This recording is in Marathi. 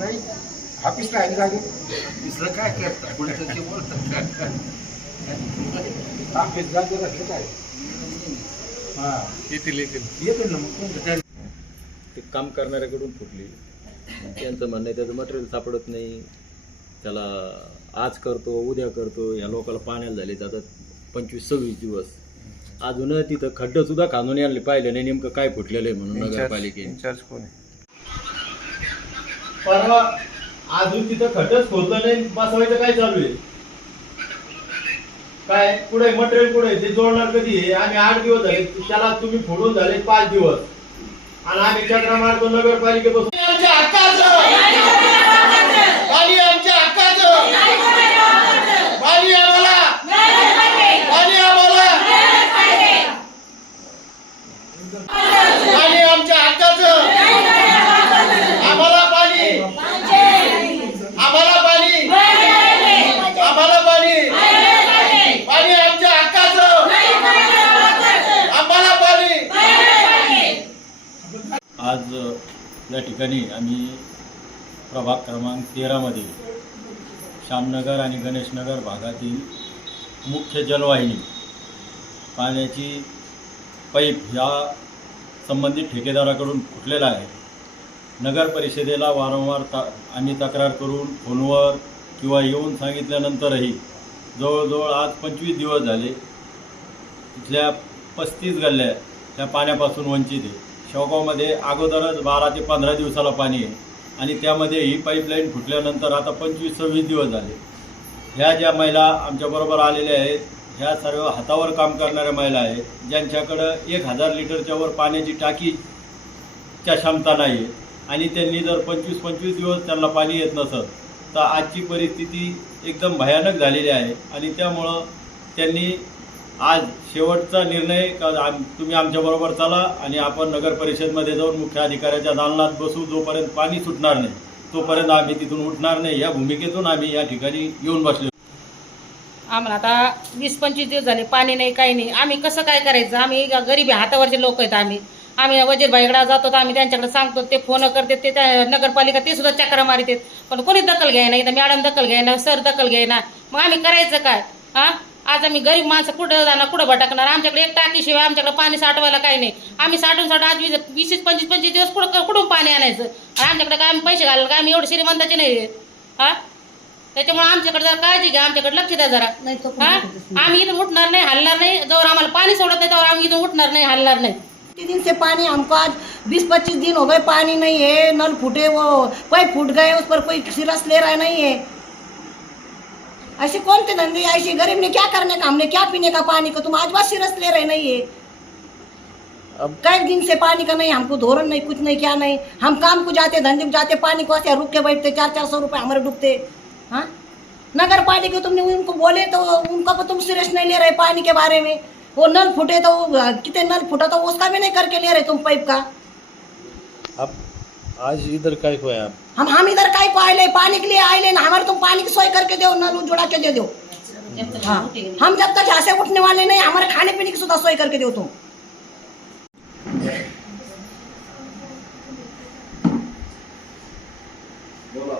नाही ऑफिसला आहे का अजून दुसरं काय करता बोलतात रस्ते काय? हा. येतील येतील. येतो ना मग. ते काम करणाऱ्याकडून फुटली. त्यांचं म्हणणं आहे त्याचं मटेरियल सापडत नाही. त्याला आज करतो उद्या करतो. या लोकांना पाण्याला झाले जातात पंचवीस सव्वीस दिवस. अजून तिथं खड्डं सुद्धा खांदून आणले पाहिलं नाही नेमकं काय फुटलेलं आहे म्हणून नगरपालिकेने. इन्चार्ज कोण आहे? परवा अजून तिथं खटच खोदलं नाही बसवायचं काय चालू आहे? काय? कुठे मटेरियल कुठे ते जोडणार कधी आहे? आम्ही आठ दिवस झाले त्याला तुम्ही फोडून झाले पाच दिवस. आणि आम्ही चक्रा मारतो नगरपालिकेपासून आमच्या हक्काचं पाणी आमच्या हक्काचं पाणी आम्हाला पाणी आम्हाला पाणी आमच्या हक्काचं आम्हाला पाणी आम्हाला पाणी आम्हाला पाणी पाणी आमच्या हक्काचं आम्हाला पाणी आज या ठिकाणी आम्ही प्रभाग क्रमांक तेरामध्ये श्यामनगर आणि गणेशनगर भागातील मुख्य जलवाहिनी पाण्याची पाईप ह्या संबंधित ठेकेदाराकडून फुटलेला आहे. नगर परिषदेला वारंवार ता आम्ही तक्रार करून फोनवर किंवा येऊन सांगितल्यानंतरही जवळजवळ आज पंचवीस दिवस झाले. तिथल्या पस्तीस गल्ल्या त्या पाण्यापासून वंचित आहे. शेवगावमध्ये अगोदरच बारा ते पंधरा दिवसाला पाणी आहे आणि त्यामध्ये ही पाईपलाईन फुटल्यानंतर आता पंचवीस सव्वीस दिवस झाले. ह्या ज्या महिला आमच्याबरोबर आलेल्या आहेत ह्या सर्व हातावर काम करणाऱ्या महिला आहेत ज्यांच्याकडं एक हजार लिटरच्यावर पाण्याची टाकीच्या क्षमता नाही आहे. आणि त्यांनी जर पंचवीस पंचवीस दिवस त्यांना पाणी येत नसत तर आजची परिस्थिती एकदम भयानक झालेली आहे. आणि त्यामुळं त्यांनी आज शेवटचा निर्णय का आम तुम्ही आमच्याबरोबर चला आणि आपण नगर परिषदमध्ये जाऊन मुख्य अधिकाऱ्याच्या दालनात बसू जोपर्यंत पाणी सुटणार नाही तोपर्यंत आम्ही तिथून उठणार नाही. या भूमिकेतून आम्ही या ठिकाणी येऊन बसलो. आम्हाला आता वीस पंचवीस दिवस झाले पाणी नाही काही नाही. आम्ही कसं काय करायचं? आम्ही गरीब हातावरचे लोक आहेत आम्ही. आम्ही वजीरबाईकडे जातो तर आम्ही त्यांच्याकडे सांगतो ते फोन करते ते त्या नगरपालिका ते सुद्धा चक्रा मारित पण कोणी दखल घ्यायना इथं? मॅडम दखल घ्यायना? सर दखल घ्यायना? मग आम्ही करायचं काय? हा आज आम्ही गरीब माणसं कुठं जाणार कुठं भटकणार? आमच्याकडे एक टाकीशिवाय आमच्याकडे पाणी साठवायला काही नाही. आम्ही साठवून साठवून आज वीस वीस वीस पंचवीस पंचवीस दिवस कुठं कुठून पाणी आणायचं? आणि आमच्याकडे काय आम्ही पैसे घालायला काय आम्ही एवढे श्रीमंताचे नाही. हा? त्याच्यामुळे आमच्याकडे जरा काळजी घ्या आमच्याकडे लक्ष द्या जरा. हा? आम्ही इथून उठणार नाही हलणार नाही. जवळ आम्हाला पाणी सोडत नाही त्यावर आम्ही इथून उठणार नाही हलणार नाही. दिन से पानी हमको आज बीस पच्चीस दिन हो गए पानी नहीं है नल फूटे वो पाइप फूट गए उस पर कोई सिरस ले रहा नहीं है ऐसे कौन थे धंधे? ऐसे गरीब ने क्या करने का? हमने क्या पीने का पानी का? तुम आज बात सिरस ले रहे नहीं है। अब कई दिन से पानी का नहीं हमको धोरण नहीं कुछ नहीं क्या नहीं। हम काम को जाते धंधे को जाते पानी को ऐसे रुक के बैठते चार चार सौ रुपये हमारे डूबते। हाँ? नगर पालिका तुमने उनको बोले तो उनका तो तुम सीरियस नहीं ले रहे पानी के बारे में। वो नल फूटे तो कितने नल फूटा तो उसका भी नहीं करके ले रहे तुम पाइप का। अब आज इधर काय को है आप। हम हम इधर काय पाए पानी के लिए आए लेना हमारे तुम पानी की सोई करके दो नल जुड़ा के दे दो। हम जब तक यहाँ से उठने वाले नहीं हमारे खाने पीने की सुधा सोई करके दो तुम। बोला।